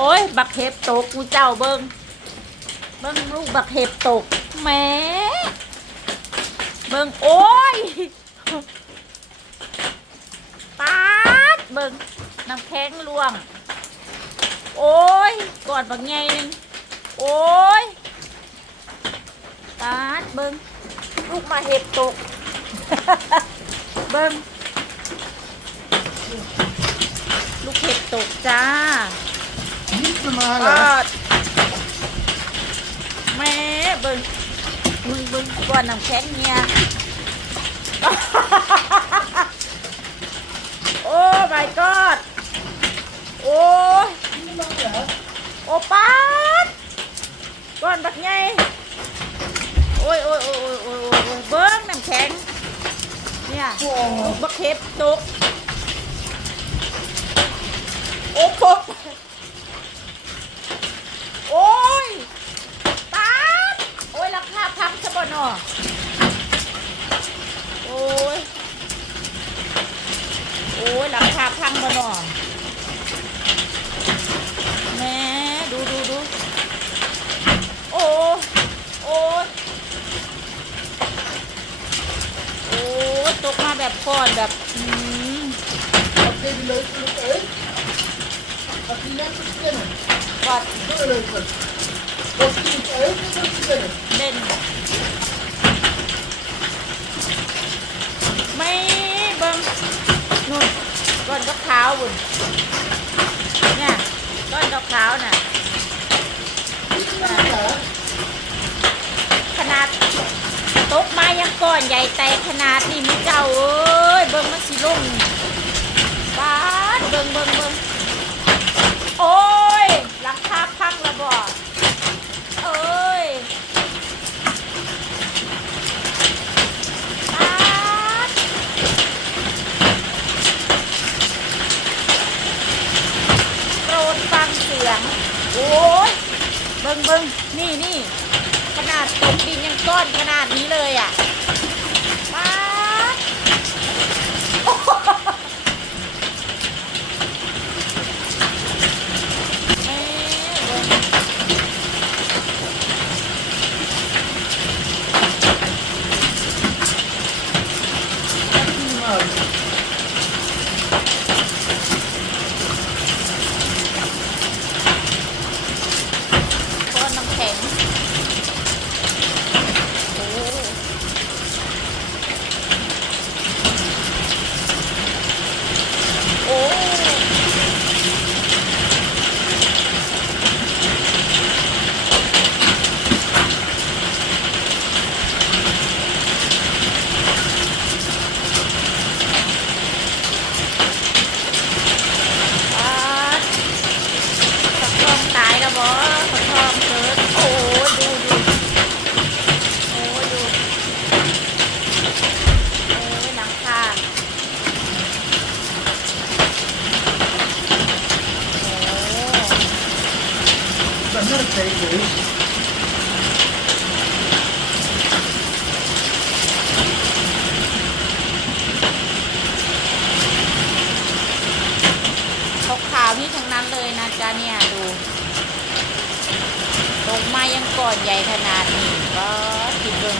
อ้ย บักเห็บตกกูเจ้าเบิ้งเบิ้งลูกบักเห็บตกแหม่เบิ้งโอ้ยปาดเบิ้งน้ำแข็งล่วง โอ้ยกอดบักไงนึงโอ้ยปาดเบิ้งลูกมาเห็บตก เบิ้งลูกเห็บตกจ้า Niet normaal, ก็ hè? แม่เบิ่งมึงเบิ่งก่อนน้ำแข็งเนี่ยโอ้ my god โอ้โอ้ป้าดก่อนบักไงโอ้ยโอ้ยโอ้ยโอ้ยโอ้ยโอ้ยเบิ่งน้ำแข็งเนี่ยลูกบักเข็บตกโอ้พกโอ้ย ตาดโอ้ยราคาพังซะบ่เนอโอ้ย โอ้ยราคาพังบ่เนอแม่ดูดูดูโอ้โอ้ยโอ้ย ตกมาแบบก้อนแบบอืมวัดเล่นไม่เบิ่งนู่นก้อนกเท้าบุญเนี่ยก้อนกเท้าน่ะ ขนาดตกมายัง ก้อนใหญ่แต่ขนาดนี่มีเจ้าเอ้ยเบิ่งมันสิลงบาดเบิ่งเบิ่งเบิ่งโอ้ยหลังคาพังแล้วบ่เอ้ยบาดโปรดฟังเสียง โอ้ยเบิ่งเบิ่งนี่นี่ขนาดตกดินยังก้อนขนาดนี้เลยอะป๊าดโอ้โหแม่เบิ่ง Niet normaal. ก้อนน้ำแข็งโอ้โอ้ป๊าด ผักทองตายแล้วบอผักทองเกิดโอ้ยดูดูโอ้ยดูโอ้ยหลังคาโอ้ another tijd geweest. ขาวนี่ทั้งนั้นเลยนะจ๊ะเนี่ยดูตกมายังก่อนใหญ่ขนาดนี้ก็ติดเบิง